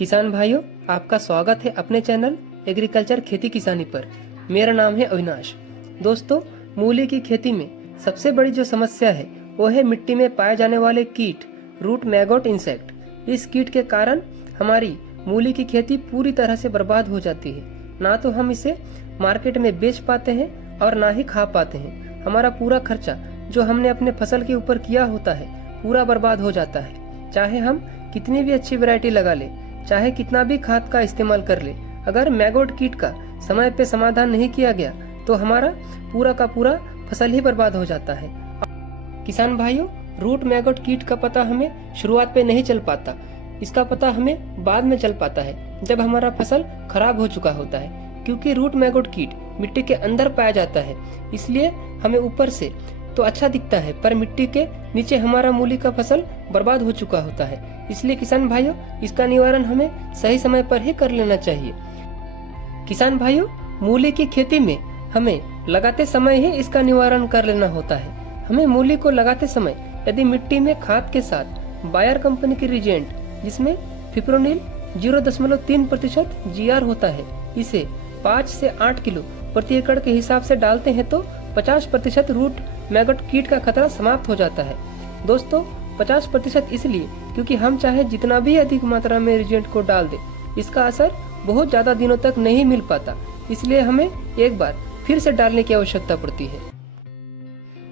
किसान भाइयों, आपका स्वागत है अपने चैनल एग्रीकल्चर खेती किसानी पर। मेरा नाम है अविनाश। दोस्तों, मूली की खेती में सबसे बड़ी जो समस्या है वो है मिट्टी में पाए जाने वाले कीट, रूट मैगोट इंसेक्ट। इस कीट के कारण हमारी मूली की खेती पूरी तरह से बर्बाद हो जाती है। ना तो हम इसे मार्केट में बेच पाते हैं और ना ही खा पाते हैं। हमारा पूरा खर्चा जो हमने अपने फसल के ऊपर किया होता है पूरा बर्बाद हो जाता है। चाहे हम कितनी भी अच्छी वैरायटी लगा ले, चाहे कितना भी खाद का इस्तेमाल कर ले, अगर मैगोट कीट का समय पे समाधान नहीं किया गया तो हमारा पूरा का पूरा फसल ही बर्बाद हो जाता है। किसान भाइयों, रूट मैगोट कीट का पता हमें शुरुआत पे नहीं चल पाता। इसका पता हमें बाद में चल पाता है जब हमारा फसल खराब हो चुका होता है, क्योंकि रूट मैगोट कीट मिट्टी के अंदर पाया जाता है। इसलिए हमें ऊपर से तो अच्छा दिखता है, पर मिट्टी के नीचे हमारा मूली का फसल बर्बाद हो चुका होता है। इसलिए किसान भाइयों, इसका निवारण हमें सही समय पर ही कर लेना चाहिए। किसान भाइयों, मूली की खेती में हमें लगाते समय ही इसका निवारण कर लेना होता है। हमें मूली को लगाते समय यदि मिट्टी में खाद के साथ बायर कंपनी की रिजेंट, जिसमें फिप्रोनिल 0.3% GR होता है, इसे 5 से 8 किलो प्रति एकड़ के हिसाब से डालते हैं तो 50% रूट मैगोट कीट का खतरा समाप्त हो जाता है। दोस्तों, 50% इसलिए क्योंकि हम चाहे जितना भी अधिक मात्रा में रिजेंट को डाल दे, इसका असर बहुत ज्यादा दिनों तक नहीं मिल पाता। इसलिए हमें एक बार फिर से डालने की आवश्यकता पड़ती है।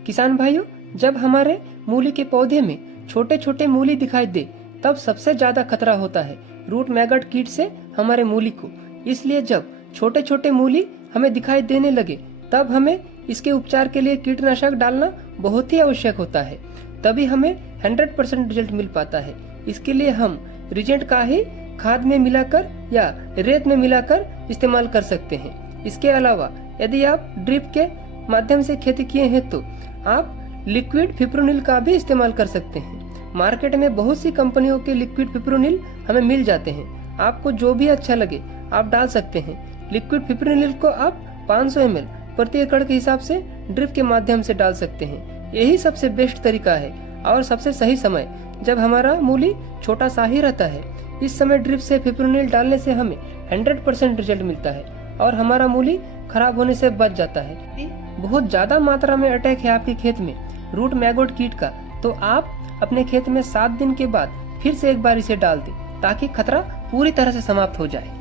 किसान भाइयों, जब हमारे मूली के पौधे में छोटे छोटे मूली दिखाई दे, तब सबसे ज्यादा खतरा होता है रूट मैगोट कीट से हमारे मूली को। इसलिए जब छोटे छोटे मूली हमें दिखाई देने लगे, तब हमें इसके उपचार के लिए कीटनाशक डालना बहुत ही आवश्यक होता है। तभी हमें 100% रिजल्ट मिल पाता है। इसके लिए हम रिजेंट का ही खाद में मिलाकर या रेत में मिलाकर इस्तेमाल कर सकते हैं। इसके अलावा यदि आप ड्रिप के माध्यम से खेती किए हैं तो आप लिक्विड फिप्रोनिल का भी इस्तेमाल कर सकते हैं। मार्केट में बहुत सी कंपनियों के लिक्विड फिप्रोनिल हमें मिल जाते हैं। आपको जो भी अच्छा लगे आप डाल सकते हैं। लिक्विड फिप्रोनिल को आप 500 ml प्रति एकड़ के हिसाब से ड्रिप के माध्यम से डाल सकते हैं। यही सबसे बेस्ट तरीका है और सबसे सही समय जब हमारा मूली छोटा सा ही रहता है। इस समय ड्रिप से फिप्रोनिल डालने से हमें 100% रिजल्ट मिलता है और हमारा मूली खराब होने से बच जाता है। यदि बहुत ज्यादा मात्रा में अटैक है आपके खेत में रूट मैगोट कीट का, तो आप अपने खेत में 7 दिन के बाद फिर से एक बार इसे डाल दें ताकि खतरा पूरी तरह से समाप्त हो जाए।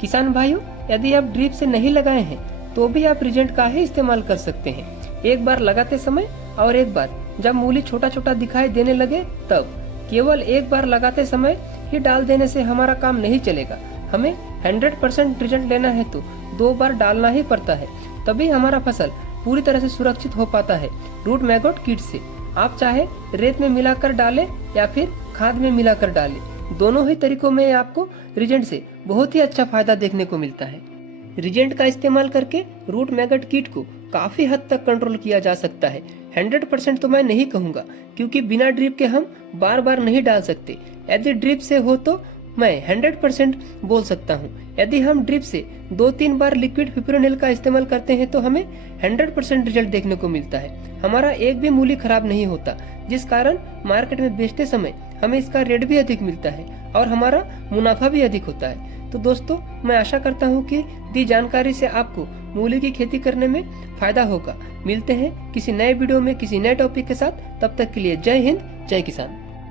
किसान भाइयों, यदि आप ड्रिप से नहीं लगाए हैं तो भी आप रिजेंट का ही इस्तेमाल कर सकते हैं। एक बार लगाते समय और एक बार जब मूली छोटा छोटा दिखाई देने लगे तब। केवल एक बार लगाते समय ही डाल देने से हमारा काम नहीं चलेगा। हमें 100% रिजल्ट लेना है तो 2 बार डालना ही पड़ता है, तभी हमारा फसल पूरी तरह से सुरक्षित हो पाता है रूट मैगोट कीट से। आप चाहे रेत में मिलाकर डालें या फिर खाद में मिलाकर डालें, दोनों ही तरीकों में आपको रिजेंट से बहुत ही अच्छा फायदा देखने को मिलता है। रिजेंट का इस्तेमाल करके रूट मैगोट कीट को काफी हद तक कंट्रोल किया जा सकता है। 100% तो मैं नहीं कहूंगा, क्योंकि बिना ड्रिप के हम बार बार नहीं डाल सकते। यदि ड्रिप से हो तो मैं 100% बोल सकता हूँ। यदि हम ड्रिप से 2-3 बार लिक्विड फिप्रोनिल का इस्तेमाल करते हैं तो हमें 100% रिजल्ट देखने को मिलता है। हमारा एक भी मूली खराब नहीं होता, जिस कारण मार्केट में बेचते समय हमें इसका रेट भी अधिक मिलता है और हमारा मुनाफा भी अधिक होता है। तो दोस्तों, मैं आशा करता हूँ कि दी जानकारी से आपको मूली की खेती करने में फायदा होगा। मिलते हैं किसी नए वीडियो में किसी नए टॉपिक के साथ। तब तक के लिए जय हिंद, जय किसान।